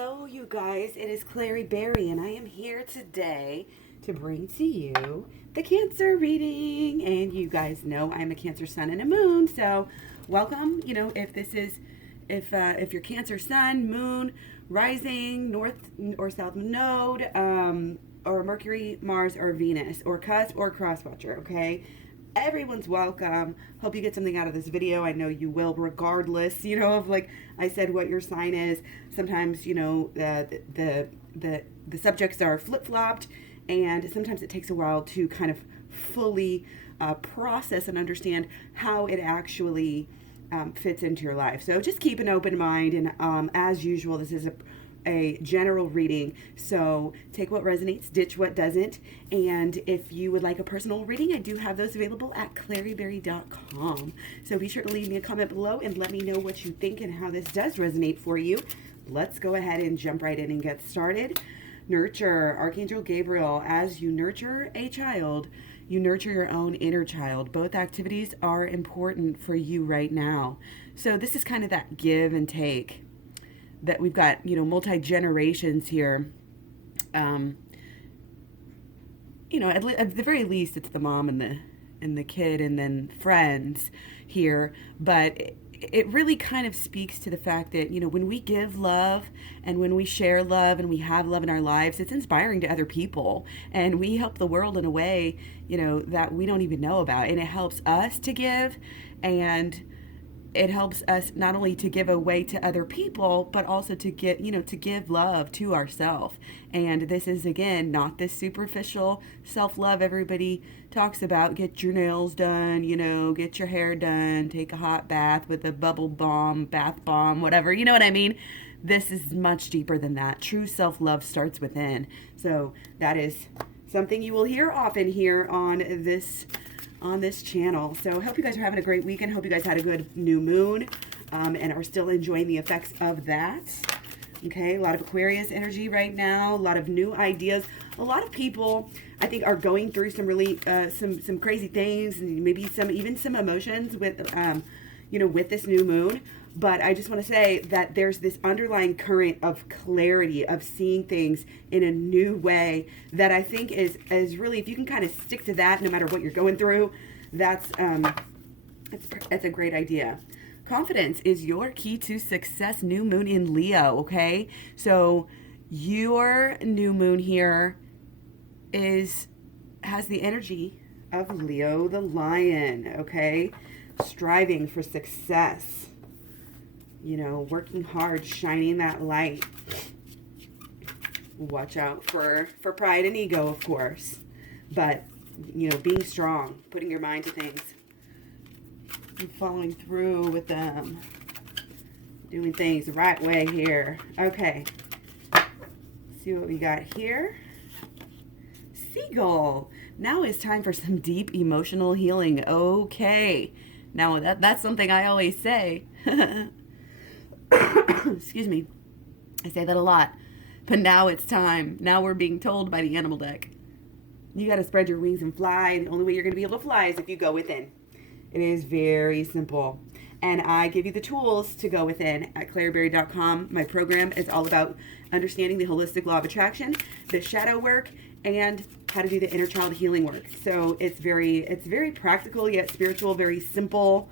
Hello, you guys. It is Clary Berry, and I am here today to bring to you the Cancer reading. And you guys know I'm a Cancer Sun and a Moon, so welcome. You know, if you're Cancer Sun, Moon, Rising, North or South Node, or Mercury, Mars, or Venus, or Cusp, or Crosswatcher. Okay. Everyone's welcome. Hope you get something out of this video. I know you will, regardless, of like I said, what your sign is. Sometimes, the subjects are flip-flopped, and sometimes it takes a while to kind of fully process and understand how it actually fits into your life. So just keep an open mind, and as usual, this is a general reading, so take what resonates, ditch what doesn't. And if you would like a personal reading, I do have those available at claryberry.com. So be sure to leave me a comment below and let me know what you think and how this does resonate for you. Let's go ahead and jump right in and get started. Nurture. Archangel Gabriel. As you nurture a child, you nurture your own inner child. Both activities are important for you right now. So this is kind of that give and take that we've got, multi-generations here. At the very least, it's the mom and the kid, and then friends here. But it really kind of speaks to the fact that, when we give love and when we share love and we have love in our lives, it's inspiring to other people, and we help the world in a way, that we don't even know about. And it helps us to give, and it helps us not only to give away to other people, but also to get, to give love to ourselves. And this is, again, not this superficial self-love everybody talks about. Get your nails done, get your hair done, take a hot bath with a bubble bomb, bath bomb, whatever. You know what I mean? This is much deeper than that. True self-love starts within. So that is something you will hear often here on this channel. So I hope you guys are having a great weekend. Hope you guys had a good new moon and are still enjoying the effects of that. Okay, a lot of Aquarius energy right now, a lot of new ideas. A lot of people, I think, are going through some really some crazy things, and maybe even some emotions with with this new moon. But I just want to say that there's this underlying current of clarity, of seeing things in a new way, that I think is really, if you can kind of stick to that no matter what you're going through, that's a great idea. Confidence is your key to success. New moon in Leo, okay? So your new moon here has the energy of Leo the lion, okay? Striving for success. Working hard, shining that light. Watch out for pride and ego, of course. But, being strong, putting your mind to things, and following through with them. Doing things the right way here. Okay. See what we got here. Seagull. Now it's time for some deep emotional healing. Okay. Now that's something I always say. Excuse me. I say that a lot. But now it's time. Now we're being told by the animal deck. You got to spread your wings and fly. The only way you're going to be able to fly is if you go within. It is very simple. And I give you the tools to go within at claryberry.com. My program is all about understanding the holistic law of attraction, the shadow work, and how to do the inner child healing work. So it's very practical yet spiritual, very simple.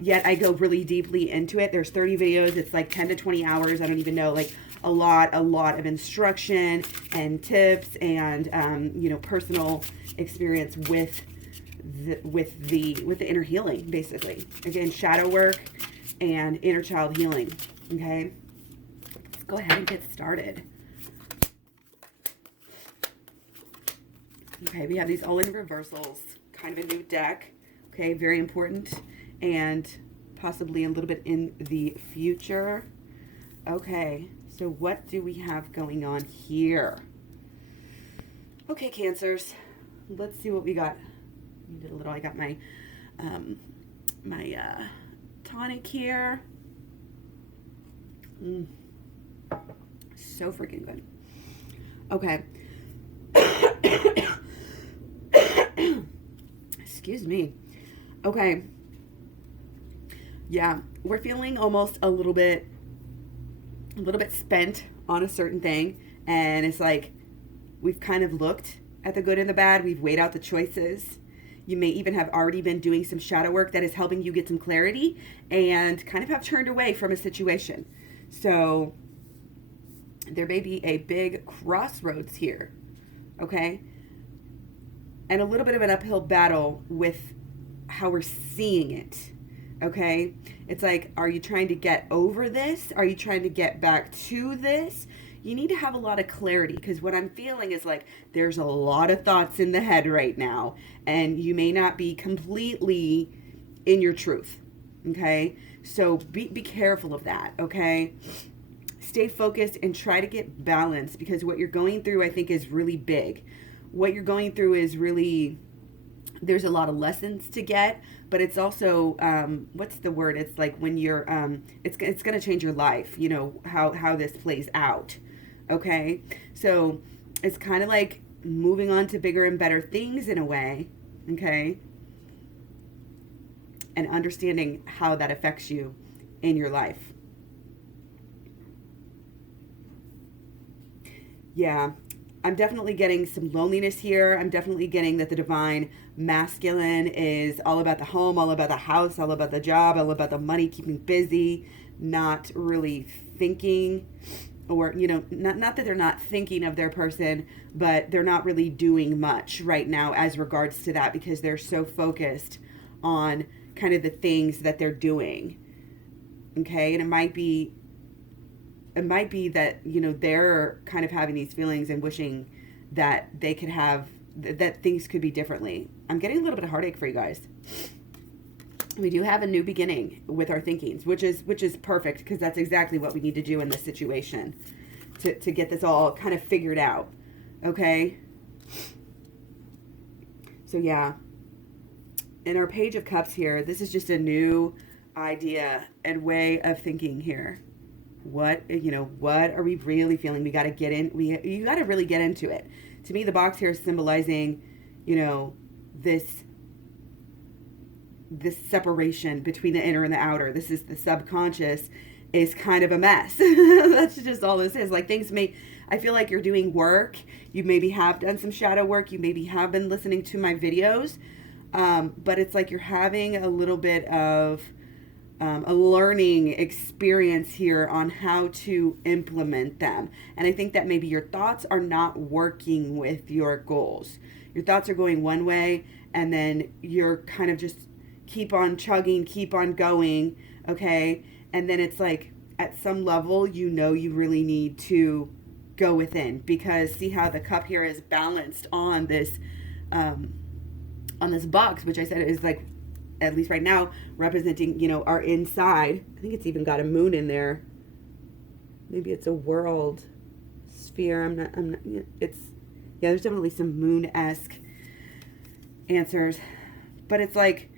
Yet I go really deeply into it. There's 30 videos. It's like 10 to 20 hours. I don't even know, like a lot of instruction and tips and, personal experience with the inner healing, basically. Again, shadow work and inner child healing. Okay. Let's go ahead and get started. Okay. We have these all in reversals, kind of a new deck. Okay. Very important. And possibly a little bit in the future. Okay, so what do we have going on here? Okay, Cancers, let's see what we got. I got my tonic here. So freaking good. Okay. Excuse me. Okay. Yeah, we're feeling almost a little bit a little bit spent on a certain thing, and it's like we've kind of looked at the good and the bad. We've weighed out the choices. You may even have already been doing some shadow work that is helping you get some clarity and kind of have turned away from a situation. So there may be a big crossroads here, okay? And a little bit of an uphill battle with how we're seeing it, okay? It's like, are you trying to get over this? Are you trying to get back to this? You need to have a lot of clarity, because what I'm feeling is like there's a lot of thoughts in the head right now, and you may not be completely in your truth, okay? So be careful of that, okay? Stay focused and try to get balance, because what you're going through, I think, is really big. What you're going through is really, there's a lot of lessons to get, but it's also, what's the word? It's like when you're, it's going to change your life, you know, how this plays out. Okay. So it's kind of like moving on to bigger and better things in a way. Okay. And understanding how that affects you in your life. Yeah. I'm definitely getting some loneliness here. I'm definitely getting that the divine masculine is all about the home, all about the house, all about the job, all about the money, keeping busy, not really thinking, or, you know, not that they're not thinking of their person, but they're not really doing much right now as regards to that, because they're so focused on kind of the things that they're doing. Okay. And it might be that, you know, they're kind of having these feelings and wishing that they could have, that things could be differently. I'm getting a little bit of heartache for you guys. We do have a new beginning with our thinkings, which is perfect, because that's exactly what we need to do in this situation to get this all kind of figured out. Okay. So yeah, in our Page of Cups here, this is just a new idea and way of thinking here. What are we really feeling? We got to get in. You got to really get into it. To me, the box here is symbolizing, you know, this separation between the inner and the outer. This is the subconscious is kind of a mess. That's just all this is. Like, I feel like you're doing work. You maybe have done some shadow work. You maybe have been listening to my videos. But it's like you're having a little bit of a learning experience here on how to implement them. And I think that maybe your thoughts are not working with your goals. Your thoughts are going one way, and then you're kind of just keep on chugging, keep on going, okay? And then it's like at some level, you know, you really need to go within, because see how the cup here is balanced on this box, which I said is like, at least right now, representing, you know, our inside. I think it's even got a moon in there. Maybe it's a world sphere. I'm not, it's, yeah, there's definitely some moon-esque answers, but it's like,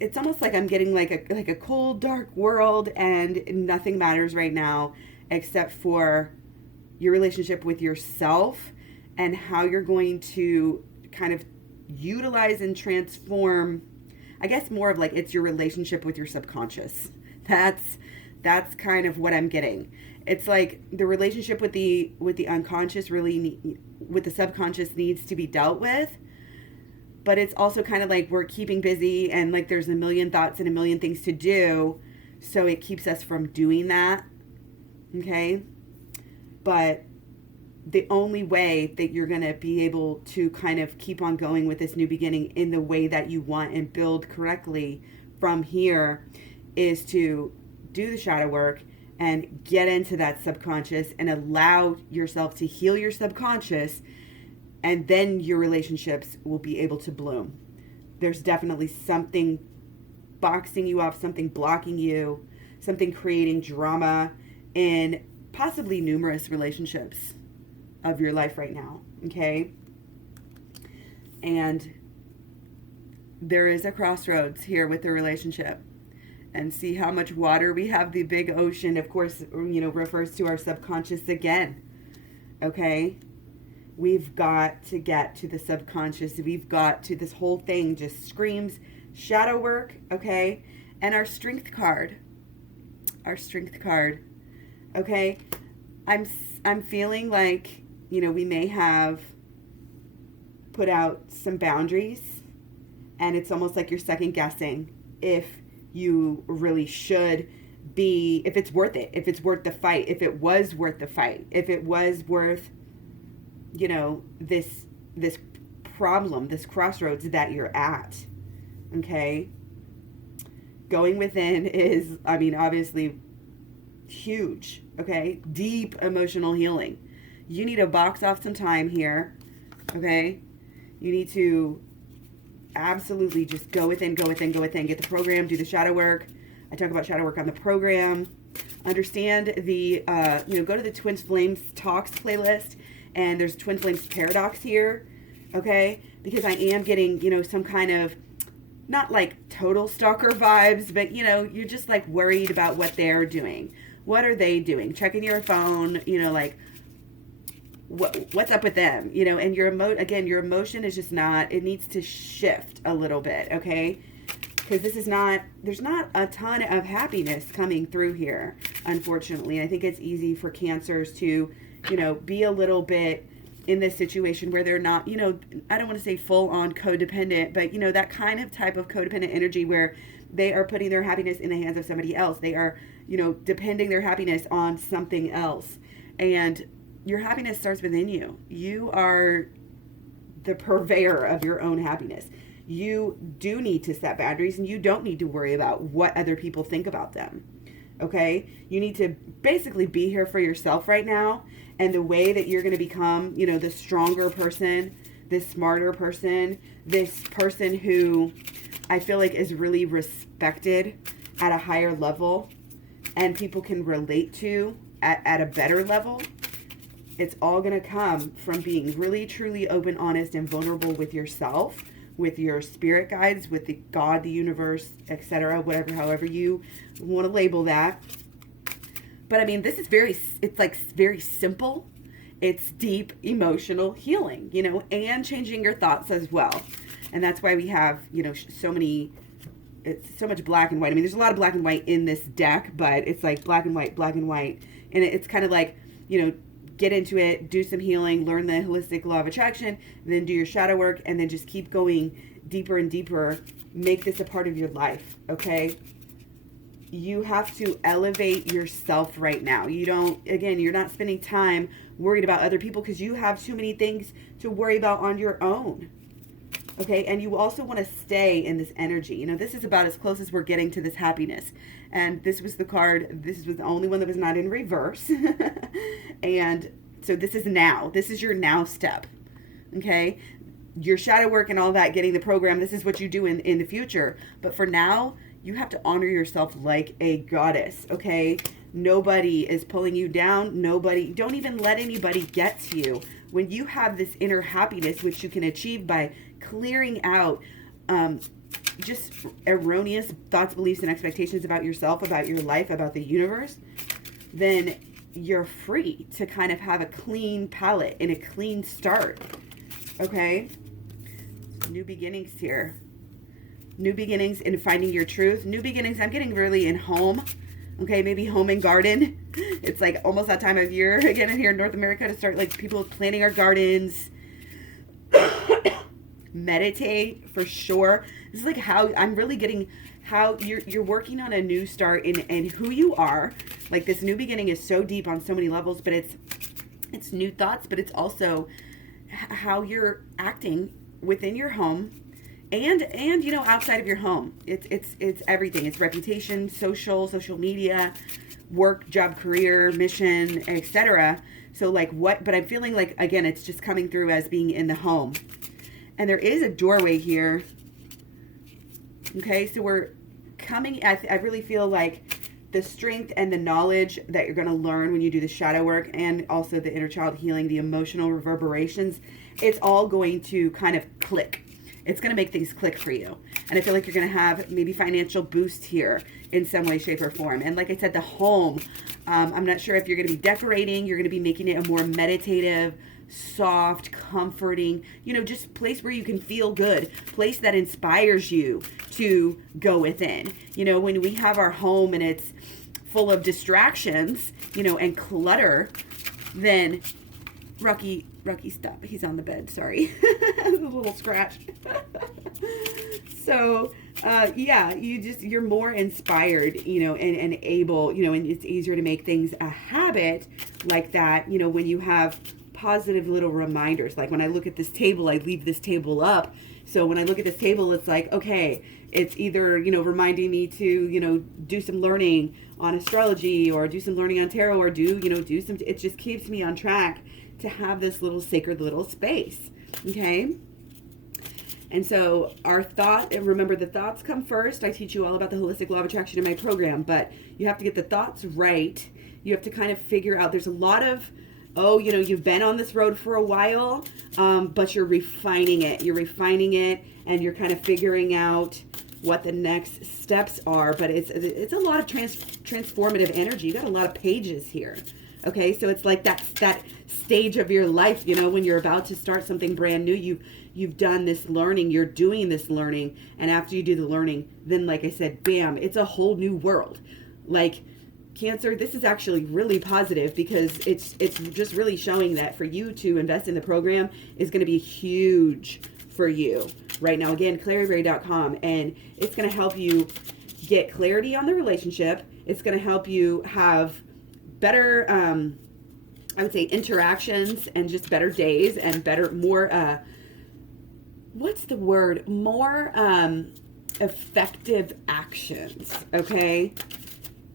it's almost like I'm getting like a cold, dark world, and nothing matters right now except for your relationship with yourself and how you're going to kind of utilize and transform. I guess more of like, it's your relationship with your subconscious. That's kind of what I'm getting. It's like the relationship with the unconscious with the subconscious needs to be dealt with. But it's also kind of like we're keeping busy, and like there's a million thoughts and a million things to do. So it keeps us from doing that. Okay. But the only way that you're going to be able to kind of keep on going with this new beginning in the way that you want and build correctly from here is to do the shadow work and get into that subconscious and allow yourself to heal your subconscious, and then your relationships will be able to bloom. There's definitely something boxing you off, something blocking you, something creating drama in possibly numerous relationships of your life right now, okay? And there is a crossroads here with the relationship. And see how much water we have. The big ocean, of course, you know, refers to our subconscious again, okay? We've got to get to the subconscious. We've got to, this whole thing just screams shadow work, okay? And our strength card, Okay? I'm feeling like, we may have put out some boundaries, and it's almost like you're second guessing if you really should be, if it's worth it, if it's worth the fight, if it was worth the fight, if it was worth, this problem, this crossroads that you're at. Okay? Going within is, obviously huge. Okay? Deep emotional healing. You need to box off some time here. Okay? You need to absolutely just go within, get the program, do the shadow work. I talk about shadow work on the program. Understand the, go to the Twin Flames Talks playlist, and there's Twin Flames Paradox here, okay? Because I am getting, some kind of, not like total stalker vibes, but, you're just like worried about what they're doing. What are they doing? Checking your phone, like, what's up with them, and your emotion is just not, it needs to shift a little bit, okay? Because there's not a ton of happiness coming through here, unfortunately. I think it's easy for Cancers to, be a little bit in this situation where they're not, I don't want to say full on codependent, but, that kind of type of codependent energy where they are putting their happiness in the hands of somebody else. They are, depending their happiness on something else. And your happiness starts within you. You are the purveyor of your own happiness. You do need to set boundaries, and you don't need to worry about what other people think about them. Okay? You need to basically be here for yourself right now. And the way that you're going to become, the stronger person, this smarter person, this person who I feel like is really respected at a higher level and people can relate to at a better level. It's all going to come from being really, truly open, honest, and vulnerable with yourself, with your spirit guides, with the God, the universe, etc., whatever, however you want to label that. But this is it's like very simple. It's deep emotional healing, and changing your thoughts as well. And that's why we have, it's so much black and white. There's a lot of black and white in this deck, but it's like black and white. And it's kind of like, get into it, do some healing, learn the holistic law of attraction, then do your shadow work, and then just keep going deeper and deeper. Make this a part of your life, okay? You have to elevate yourself right now. You're not spending time worried about other people because you have too many things to worry about on your own. Okay, and you also want to stay in this energy. This is about as close as we're getting to this happiness. And this was the card, this was the only one that was not in reverse. And so this is now. This is your now step. Okay? Your shadow work and all that, getting the program, this is what you do in the future. But for now, you have to honor yourself like a goddess, okay? Nobody is pulling you down. Don't even let anybody get to you. When you have this inner happiness, which you can achieve by clearing out just erroneous thoughts, beliefs, and expectations about yourself, about your life, about the universe, then you're free to kind of have a clean palette and a clean start, okay? New beginnings here. New beginnings in finding your truth. New beginnings, I'm getting really in home. Okay, maybe home and garden. It's like almost that time of year again in here in North America to start like people planting our gardens. Meditate for sure. This is like how I'm really getting how you're working on a new start in who you are. Like this new beginning is so deep on so many levels, but it's new thoughts, but it's also how you're acting within your home and outside of your home. It's everything. It's reputation, social media, work, job, career, mission, etc. So like but I'm feeling like again it's just coming through as being in the home. And there is a doorway here. Okay, so we're coming, I really feel like the strength and the knowledge that you're going to learn when you do the shadow work and also the inner child healing, the emotional reverberations, it's all going to kind of click. It's going to make things click for you. And I feel like you're going to have maybe financial boost here in some way, shape, or form. And like I said, the home, I'm not sure if you're going to be decorating, you're going to be making it a more meditative, soft, comforting, just place where you can feel good, place that inspires you to go within. When we have our home and it's full of distractions, and clutter, then Rocky, stop. He's on the bed. Sorry. A little scratch. So, yeah, you're more inspired, and able, and it's easier to make things a habit like that, when you have positive little reminders. Like when I look at this table, I leave this table up. So when I look at this table, it's like, okay, it's either, reminding me to, do some learning on astrology, or do some learning on tarot, or do some, it just keeps me on track to have this little sacred little space. Okay. And so our thought, and remember, the thoughts come first. I teach you all about the holistic law of attraction in my program, but you have to get the thoughts right. You have to kind of figure out, there's a lot of, you've been on this road for a while, but you're refining it. You're refining it, and you're kind of figuring out what the next steps are. But it's a lot of transformative energy. You got a lot of pages here. Okay, so it's like that stage of your life, when you're about to start something brand new. You've done this learning. You're doing this learning, and after you do the learning, then, like I said, bam, it's a whole new world. Like Cancer, this is actually really positive, because it's just really showing that for you to invest in the program is going to be huge for you right now. Again, claryberry.com, and it's going to help you get clarity on the relationship. It's going to help you have better, I would say, interactions, and just better days, and more, what's the word? More effective actions, okay?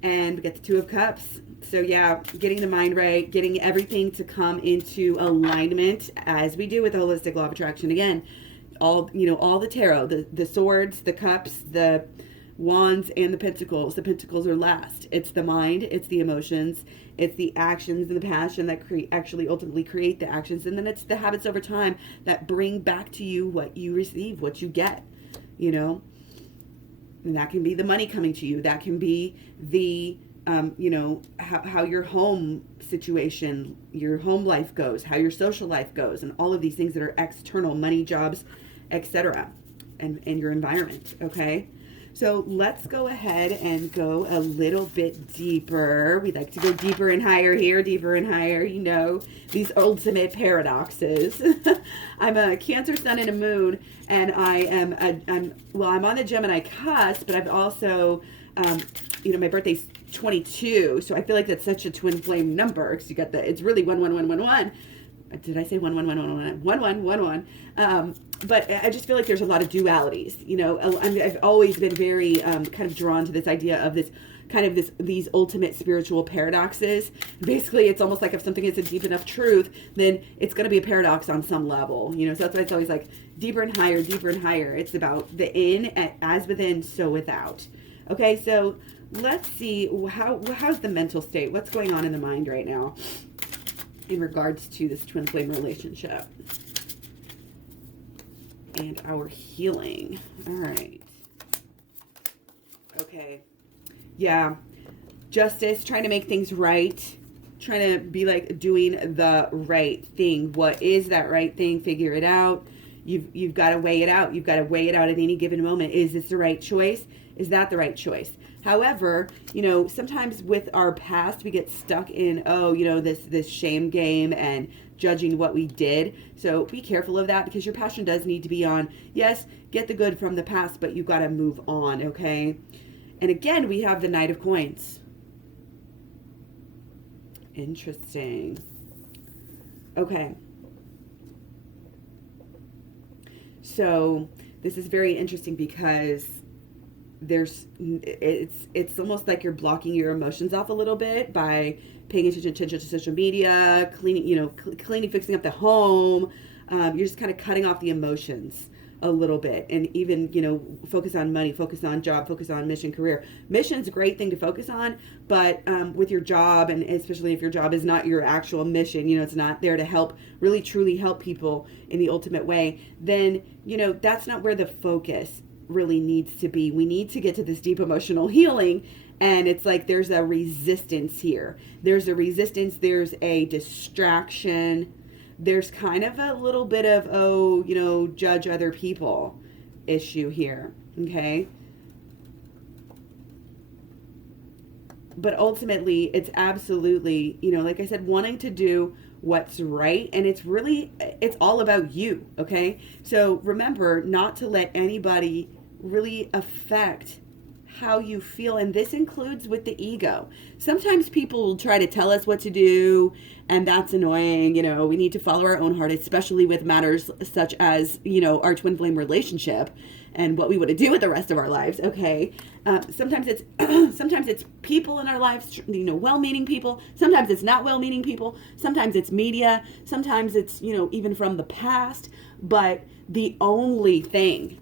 And we get the Two of Cups. So yeah, getting the mind right, getting everything to come into alignment, as we do with the holistic law of attraction. Again, all the tarot, the swords, the cups, the wands, and the pentacles. The pentacles are last. It's the mind, it's the emotions, it's the actions and the passion that actually ultimately create the actions. And then it's the habits over time that bring back to you what you receive, what you get, And that can be the money coming to you. That can be the, how your home situation, your home life goes, how your social life goes, and all of these things that are external, money, jobs, etc., and your environment, okay? So let's go ahead and go a little bit deeper. We like to go deeper and higher here, deeper and higher, these ultimate paradoxes. I'm a Cancer sun and a moon, and I'm on the Gemini cusp, but I've also, my birthday's 22, so I feel like that's such a twin flame number, because you got it's really 11111. Did I say 1111? But I just feel like there's a lot of dualities. I've always been very kind of drawn to this idea of these ultimate spiritual paradoxes. Basically, it's almost like if something is a deep enough truth, then it's going to be a paradox on some level. So that's why it's always like deeper and higher, deeper and higher. It's about the in, as within, so without. Okay, so let's see how's the mental state. What's going on in the mind right now in regards to this twin flame relationship and our healing. All right. Okay. Yeah. Justice, trying to make things right, trying to be like doing the right thing. What is that right thing? Figure it out. You've got to weigh it out. You've got to weigh it out at any given moment. Is this the right choice? Is that the right choice? However, sometimes with our past, we get stuck in, this shame game and judging what we did. So be careful of that, because your passion does need to be on, yes, get the good from the past, but you've got to move on, okay? And again, we have the Knight of Coins. Interesting. Okay. So this is very interesting, because it's almost like you're blocking your emotions off a little bit by paying attention to social media, cleaning, fixing up the home. You're just kind of cutting off the emotions a little bit, and even, focus on money, focus on job, focus on mission, career. Mission's a great thing to focus on, but with your job, and especially if your job is not your actual mission, it's not there to help, really truly help people in the ultimate way, then, that's not where the focus really needs to be. We need to get to this deep emotional healing, and it's like there's a resistance here. There's a resistance, there's a distraction, there's kind of a little bit of, judge other people issue here, okay? but ultimately it's absolutely, you know, like I said, wanting to do what's right. And it's all about you. Okay. So remember not to let anybody really affect how you feel. And this includes with the ego. Sometimes people will try to tell us what to do, and that's annoying. You know, we need to follow our own heart, especially with matters such as, you know, our twin flame relationship and what we want to do with the rest of our lives. Okay. Sometimes it's sometimes it's people in our lives, you know, well-meaning people. Sometimes it's not well-meaning people. Sometimes it's media. Sometimes it's, you know, even from the past. But the only thing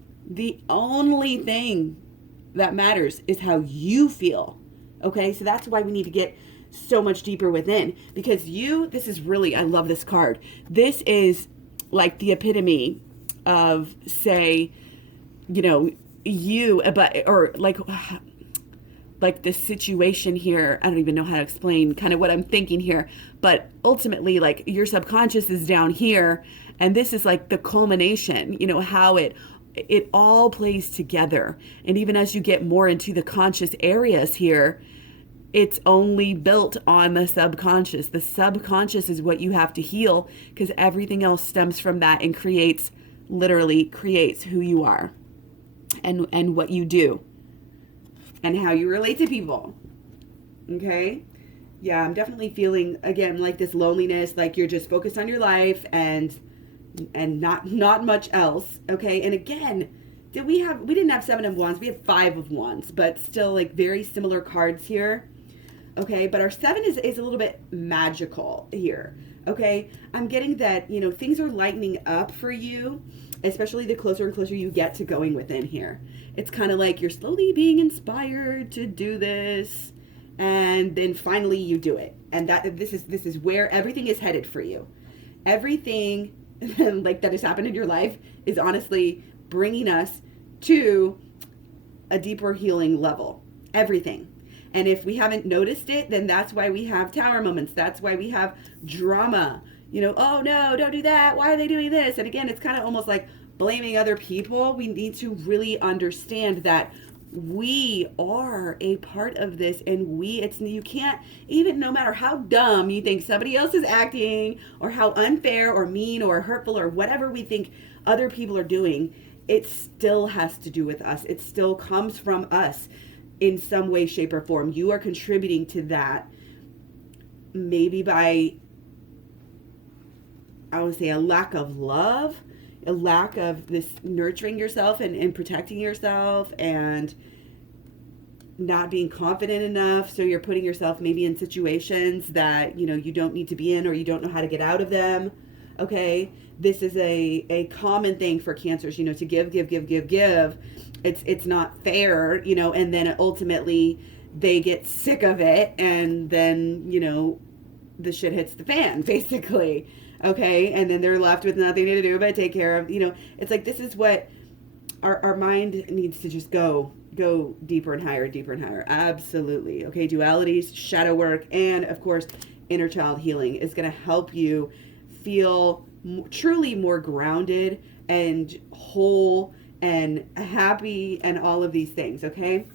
that matters is how you feel. Okay, so that's why we need to get so much deeper within, because this is really, I love this card. This is like the epitome of, say, you know, or like the situation here. I don't even know how to explain kind of what I'm thinking here, but ultimately, like, your subconscious is down here, and this is like the culmination, you know, how it all plays together. And even as you get more into the conscious areas here, it's only built on the subconscious. The subconscious is what you have to heal, because everything else stems from that and literally creates who you are and what you do and how you relate to people. Okay? Yeah, I'm definitely feeling, again, like this loneliness, like you're just focused on your life and not much else. Okay. And again, we didn't have 7 of Wands, we have 5 of Wands, but still like very similar cards here. Okay. But our 7 is a little bit magical here. Okay. I'm getting that, you know, things are lightening up for you, especially the closer and closer you get to going within here. It's kind of like you're slowly being inspired to do this, and then finally you do it. And this is where everything is headed for you. Everything like that has happened in your life is honestly bringing us to a deeper healing level. Everything. And if we haven't noticed it, then that's why we have tower moments. That's why we have drama. You know, oh no, don't do that. Why are they doing this? And again, it's kind of almost like blaming other people. We need to really understand that we are a part of this, and you can't, even no matter how dumb you think somebody else is acting, or how unfair or mean or hurtful or whatever we think other people are doing, it still has to do with us. It still comes from us in some way, shape, or form. You are contributing to that, maybe by, I would say, a lack of love, a lack of this nurturing yourself and protecting yourself, and not being confident enough. So you're putting yourself maybe in situations that, you know, you don't need to be in, or you don't know how to get out of them. Okay. This is a common thing for Cancers, you know, to give. It's not fair, you know, and then ultimately they get sick of it, and then, you know, the shit hits the fan, basically. Okay. And then they're left with nothing to do but take care of, you know, it's like, this is what our mind needs to just go deeper and higher. Absolutely. Okay. Dualities, shadow work, and of course, inner child healing is going to help you feel truly more grounded and whole and happy and all of these things. Okay.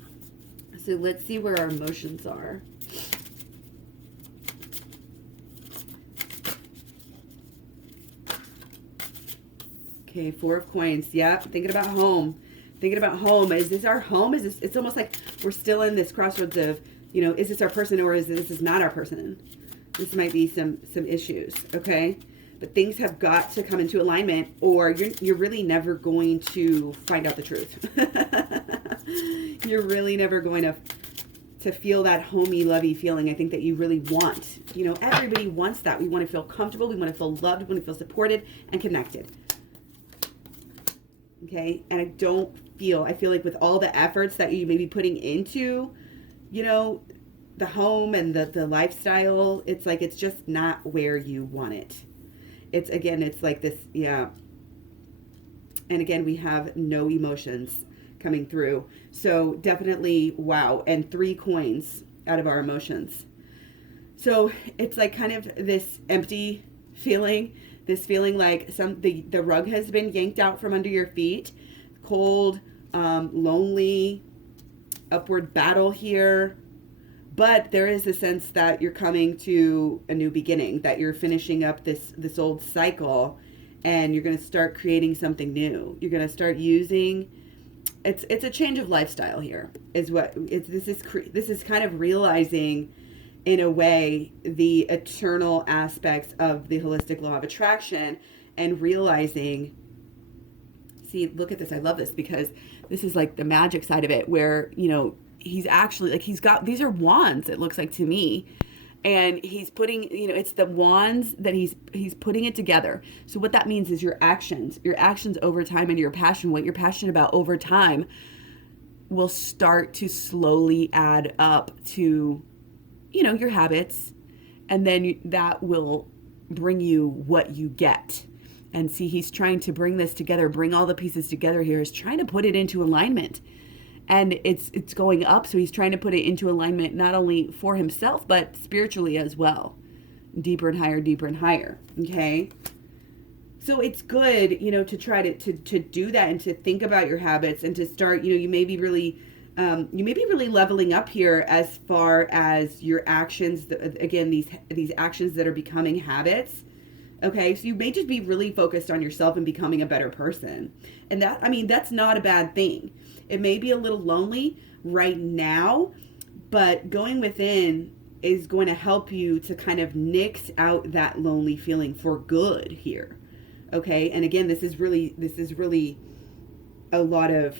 So let's see where our emotions are. Okay, 4 of Coins. Yeah, thinking about home. Is this our home? It's almost like we're still in this crossroads of, you know, is this our person, or is this not our person? This might be some issues, okay? But things have got to come into alignment, or you're really never going to find out the truth. You're really never going to feel that homey, lovey feeling I think that you really want. You know, everybody wants that. We want to feel comfortable. We want to feel loved. We want to feel supported and connected. Okay, and I feel like with all the efforts that you may be putting into, you know, the home and the lifestyle, it's like, it's just not where you want it. It's like this, yeah. And again, we have no emotions coming through. So definitely, wow. And 3 coins out of our emotions. So it's like kind of this empty feeling. This feeling like the rug has been yanked out from under your feet. Cold, lonely, upward battle here. But there is a sense that you're coming to a new beginning, that you're finishing up this old cycle, and you're going to start creating something new. You're going to start using, it's a change of lifestyle here is what it's. This is kind of realizing in a way the eternal aspects of the holistic law of attraction, and realizing, see, look at this, I love this, because this is like the magic side of it, where, you know, he's actually like, he's got, these are wands, it looks like to me, and he's putting, you know, it's the wands that he's putting it together. So what that means is your actions over time, and your passion, what you're passionate about over time, will start to slowly add up to, you know, your habits, and then that will bring you what you get. And see, he's trying to bring this together, bring all the pieces together here, he's trying to put it into alignment. And it's going up, so he's trying to put it into alignment, not only for himself, but spiritually as well. Deeper and higher, deeper and higher, okay? So it's good, you know, to try to do that, and to think about your habits, and to start, you know, you may be really leveling up here as far as your actions, again, these actions that are becoming habits. Okay, so you may just be really focused on yourself and becoming a better person. And that, I mean, that's not a bad thing. It may be a little lonely right now, but going within is going to help you to kind of nix out that lonely feeling for good here. Okay, and again, this is really a lot of,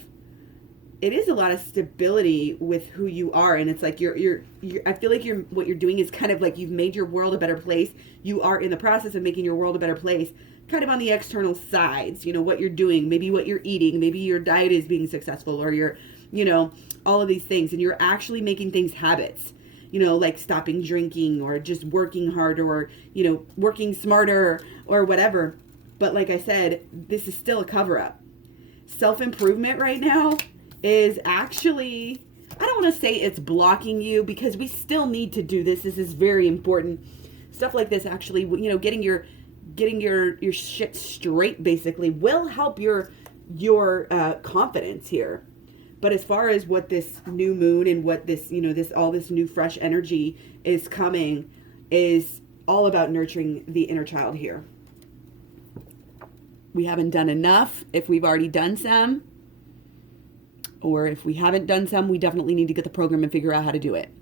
it is a lot of stability with who you are. And it's like you're I feel like what you're doing is kind of like, you've made your world a better place. You are in the process of making your world a better place, kind of on the external sides, you know, what you're doing, maybe what you're eating, maybe your diet is being successful, or you're, you know, all of these things. And you're actually making things habits, you know, like stopping drinking, or just working harder, or, you know, working smarter, or whatever. But like I said, this is still a cover up. Self-improvement right now is actually, I don't want to say it's blocking you, because we still need to do this. This is very important. Stuff like this actually, you know, getting your shit straight basically will help your confidence here. But as far as what this new moon and what this, you know, all this new fresh energy is coming, is all about nurturing the inner child here. We haven't done enough. If we've already done some, or if we haven't done some, we definitely need to get the program and figure out how to do it.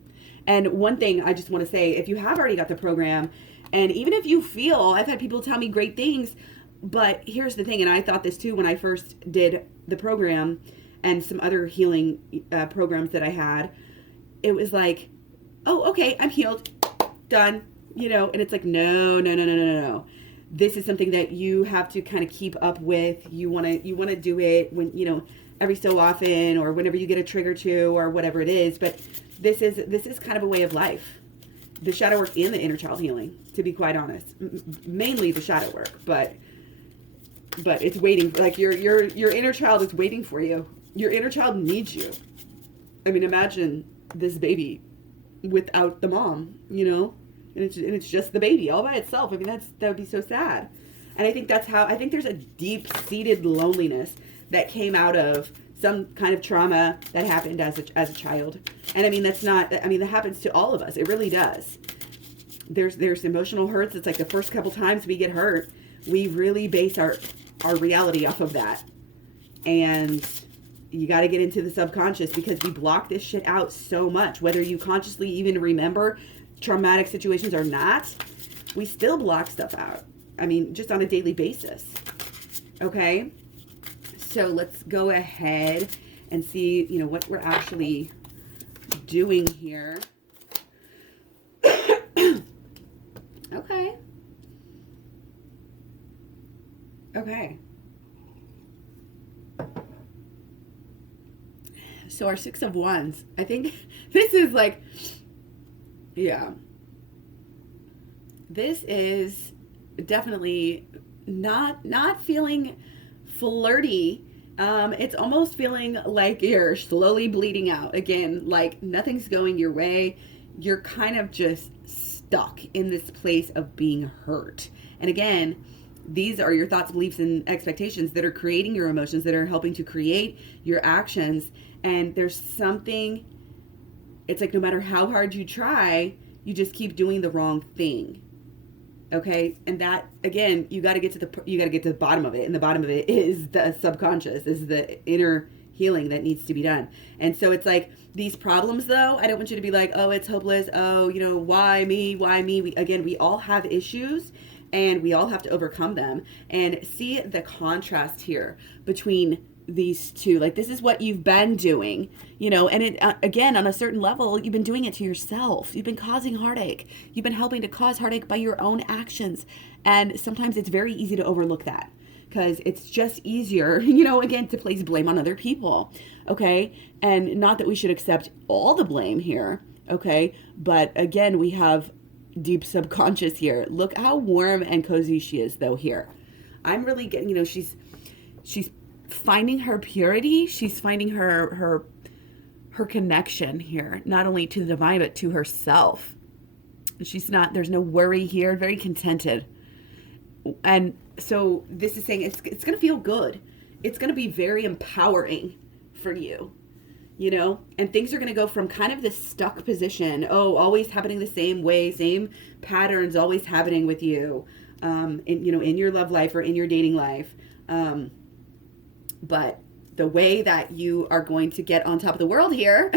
And one thing I just want to say, if you have already got the program, and even if you feel, I've had people tell me great things, but here's the thing, and I thought this too when I first did the program and some other healing programs that I had, it was like, oh, okay, I'm healed, done, you know, and it's like, no. This is something that you have to kind of keep up with. You want to do it when, you know, every so often, or whenever you get a trigger to, or whatever it is. But this is kind of a way of life, the shadow work and the inner child healing, to be quite honest. Mainly the shadow work, but it's waiting. Like your inner child is waiting for you. Your inner child needs you. I mean, imagine this baby without the mom, you know, and it's just the baby all by itself. I mean, that would be so sad. And I think I think there's a deep-seated loneliness that came out of some kind of trauma that happened as a child. And I mean, that happens to all of us. It really does. There's emotional hurts. It's like the first couple times we get hurt, we really base our reality off of that. And you got to get into the subconscious, because we block this shit out so much, whether you consciously even remember traumatic situations or not, we still block stuff out. I mean, just on a daily basis. Okay? So let's go ahead and see, you know, what we're actually doing here. Okay. So our Six of Wands, I think this is like, yeah. This is definitely not feeling flirty. It's almost feeling like you're slowly bleeding out. Again, like nothing's going your way. You're kind of just stuck in this place of being hurt. And again, these are your thoughts, beliefs, and expectations that are creating your emotions, that are helping to create your actions. And there's something it's like no matter how hard you try, you just keep doing the wrong thing. Okay, and that again, you got to get to the bottom of it, and the bottom of it is the subconscious, is the inner healing that needs to be done. And so it's like these problems, though, I don't want you to be like, oh, it's hopeless. Oh, why me? We all have issues, and we all have to overcome them. And see the contrast here between these two. Like, this is what you've been doing, and it again, on a certain level, you've been doing it to yourself. You've been causing heartache. You've been helping to cause heartache by your own actions. And sometimes it's very easy to overlook that, because it's just easier, again, to place blame on other people. Okay. And not that we should accept all the blame here. Okay. But again, we have deep subconscious here. Look how warm and cozy she is, though, here. I'm really getting, she's finding her purity. She's finding her connection here, not only to the divine, but to herself. There's no worry here, very contented. And so this is saying it's going to feel good. It's going to be very empowering for you, and things are going to go from kind of this stuck position. Oh, always happening the same way, same patterns always happening with you, in your love life or in your dating life. But the way that you are going to get on top of the world here,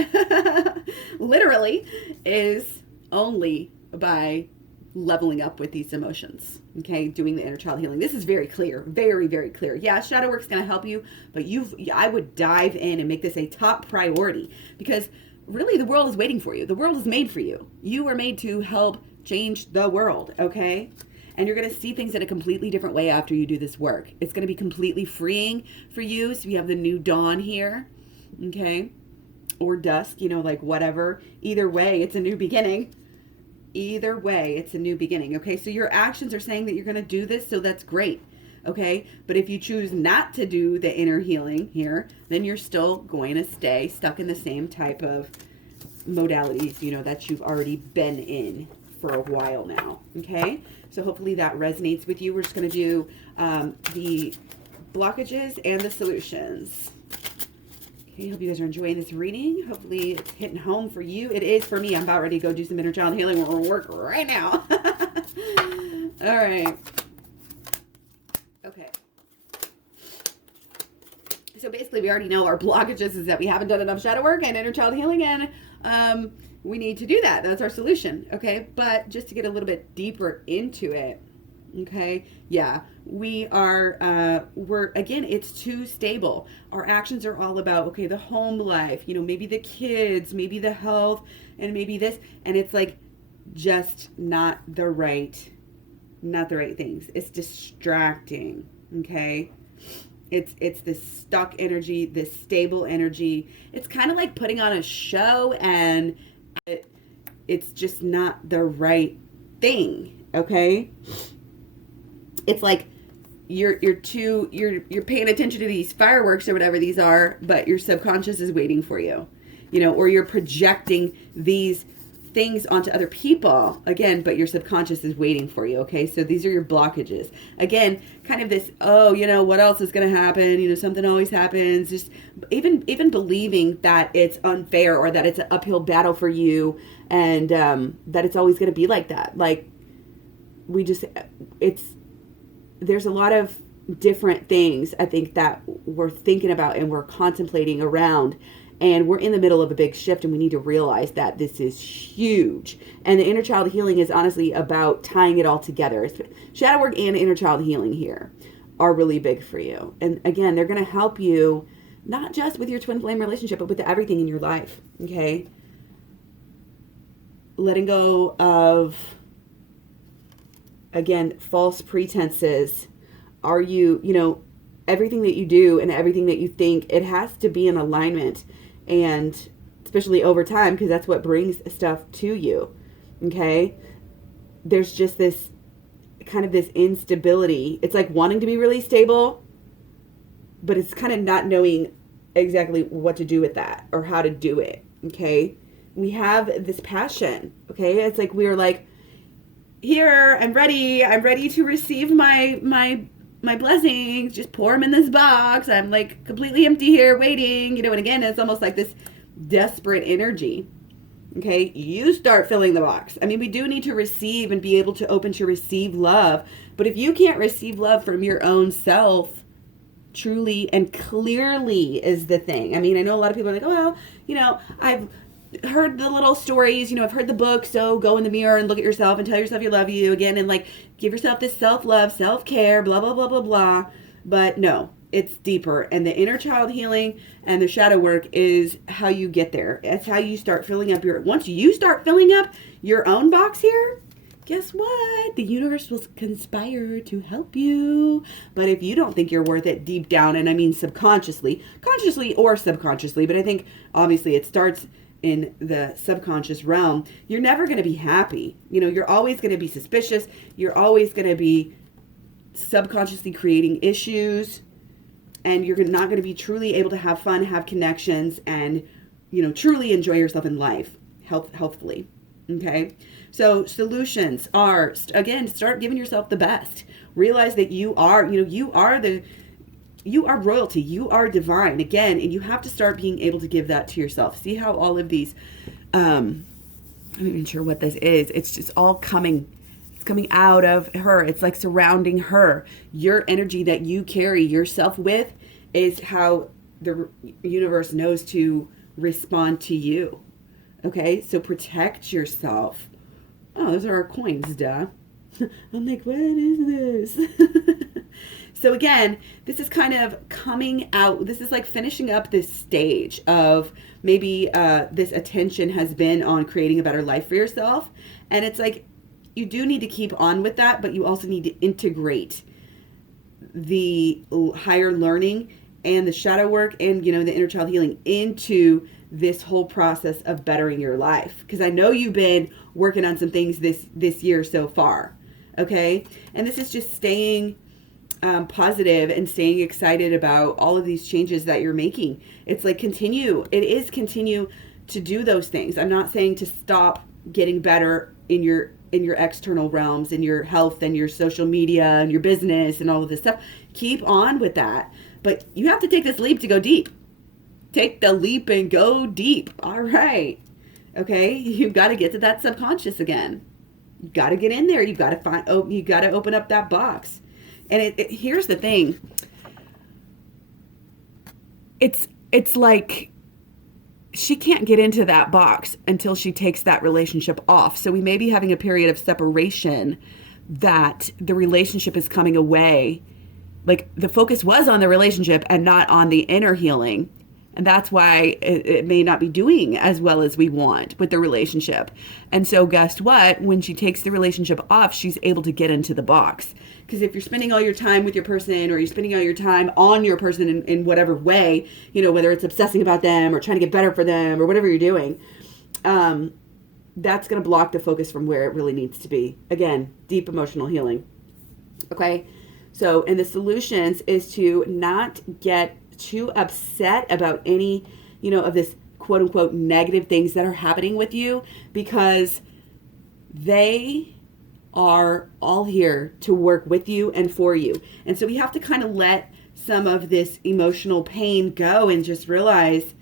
literally, is only by leveling up with these emotions. Okay, doing the inner child healing. This is very clear, very, very clear. Yeah, shadow work's going to help you, but I would dive in and make this a top priority, because really the world is waiting for you. The world is made for you. You were made to help change the world, okay? And you're going to see things in a completely different way after you do this work. It's going to be completely freeing for you. So you have the new dawn here, okay? Or dusk, like whatever. Either way, it's a new beginning. Either way, it's a new beginning, okay? So your actions are saying that you're going to do this, so that's great, okay? But if you choose not to do the inner healing here, then you're still going to stay stuck in the same type of modalities, that you've already been in for a while now, okay? So hopefully that resonates with you. We're just going to do the blockages and the solutions. Okay, hope you guys are enjoying this reading. Hopefully it's hitting home for you. It is for me. I'm about ready to go do some inner child healing. We're going to work right now. All right. Okay. So basically we already know our blockages is that we haven't done enough shadow work and inner child healing, and we need to do that. That's our solution, okay? But just to get a little bit deeper into it, okay? Yeah, we're again, it's too stable. Our actions are all about, okay, the home life, maybe the kids, maybe the health, and maybe this, and it's like just not the right things. It's distracting, okay? It's this stuck energy, this stable energy. It's kind of like putting on a show, and it's just not the right thing, okay? It's like you're paying attention to these fireworks or whatever these are, but your subconscious is waiting for you, or you're projecting these things onto other people, again, but your subconscious is waiting for you, okay? So these are your blockages. Again, kind of this, what else is going to happen? Something always happens. Just even believing that it's unfair, or that it's an uphill battle for you, and that it's always going to be like that. Like, there's a lot of different things, I think, that we're thinking about and we're contemplating around. And we're in the middle of a big shift, and we need to realize that this is huge. And the inner child healing is honestly about tying it all together. Shadow work and inner child healing here are really big for you. And again, they're going to help you not just with your twin flame relationship, but with everything in your life, okay? Letting go of, again, false pretenses. Are you, everything that you do and everything that you think, it has to be in alignment. And especially over time, because that's what brings stuff to you, okay? There's just this kind of this instability. It's like wanting to be really stable, but it's kind of not knowing exactly what to do with that or how to do it, okay? We have this passion, okay? It's like we're like, here, I'm ready to receive my blessings, just pour them in this box. I'm like completely empty here waiting, and again, it's almost like this desperate energy, Okay, you start filling the box. I mean, we do need to receive and be able to open to receive love. But if you can't receive love from your own self, truly and clearly is the thing. I mean, I know a lot of people are like, oh, well, I've heard the little stories, I've heard the book, so go in the mirror and look at yourself and tell yourself you love you again and like give yourself this self-love, self-care, blah, blah, blah, blah, blah. But no, it's deeper. And the inner child healing and the shadow work is how you get there. It's how you start filling up once you start filling up your own box here, guess what? The universe will conspire to help you. But if you don't think you're worth it deep down, and I mean subconsciously, consciously or subconsciously, but I think obviously it starts in the subconscious realm, you're never going to be happy. You're always going to be suspicious. You're always going to be subconsciously creating issues, and you're not going to be truly able to have fun, have connections, and truly enjoy yourself in life healthfully. Okay, so solutions are, again, start giving yourself the best. Realize that you are royalty, you are divine, again, and you have to start being able to give that to yourself. See how all of these I'm not even sure what this is. It's just all coming out of her. It's like surrounding her. Your energy that you carry yourself with is how the universe knows to respond to you. Okay, so protect yourself. Oh, those are our coins, duh. I'm like, what is this? So again, this is kind of coming out. This is like finishing up this stage of maybe this attention has been on creating a better life for yourself. And it's like, you do need to keep on with that, but you also need to integrate the higher learning and the shadow work and, the inner child healing into this whole process of bettering your life. Because I know you've been working on some things this year so far. Okay. And this is just staying positive and staying excited about all of these changes that you're making. It's like continue to do those things. I'm not saying to stop getting better in your external realms, in your health and your social media and your business and all of this stuff. Keep on with that. But you have to take this leap to go deep. Take the leap and go deep. All right. Okay. You've got to get to that subconscious again. You've got to get in there. You've got to you got to open up that box. And here's the thing. It's like she can't get into that box until she takes that relationship off. So we may be having a period of separation that the relationship is coming away. Like the focus was on the relationship and not on the inner healing. And that's why it may not be doing as well as we want with the relationship. And so guess what? When she takes the relationship off, she's able to get into the box. Because if you're spending all your time with your person or you're spending all your time on your person in whatever way, whether it's obsessing about them or trying to get better for them or whatever you're doing, that's going to block the focus from where it really needs to be. Again, deep emotional healing. Okay? So, and the solutions is to not get too upset about any, of this quote unquote negative things that are happening with you, because they are all here to work with you and for you. And so we have to kind of let some of this emotional pain go and just realize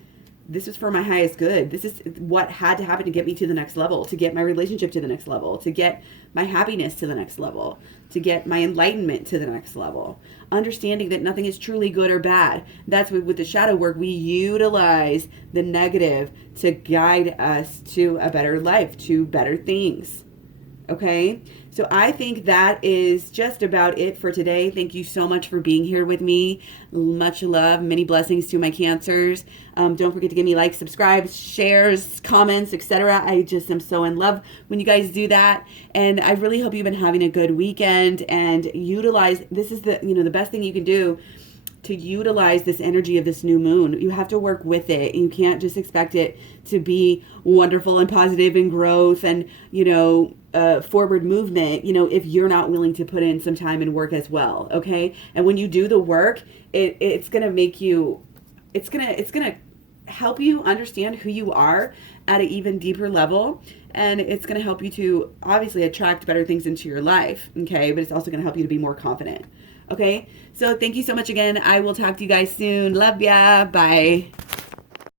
this is for my highest good. This is what had to happen to get me to the next level, to get my relationship to the next level, to get my happiness to the next level, to get my enlightenment to the next level. Understanding that nothing is truly good or bad. That's with the shadow work, we utilize the negative to guide us to a better life, to better things. Okay? So I think that is just about it for today. Thank you so much for being here with me. Much love, many blessings to my Cancers. Don't forget to give me likes, subscribe, shares, comments, etc. I just am so in love when you guys do that. And I really hope you've been having a good weekend and utilize, this is the best thing you can do to utilize this energy of this new moon. You have to work with it. You can't just expect it to be wonderful and positive and growth and, forward movement, if you're not willing to put in some time and work as well. Okay. And when you do the work, it's going to make you, it's going to help you understand who you are at an even deeper level. And it's going to help you to obviously attract better things into your life. Okay. But it's also going to help you to be more confident. Okay. So thank you so much again. I will talk to you guys soon. Love ya. Bye.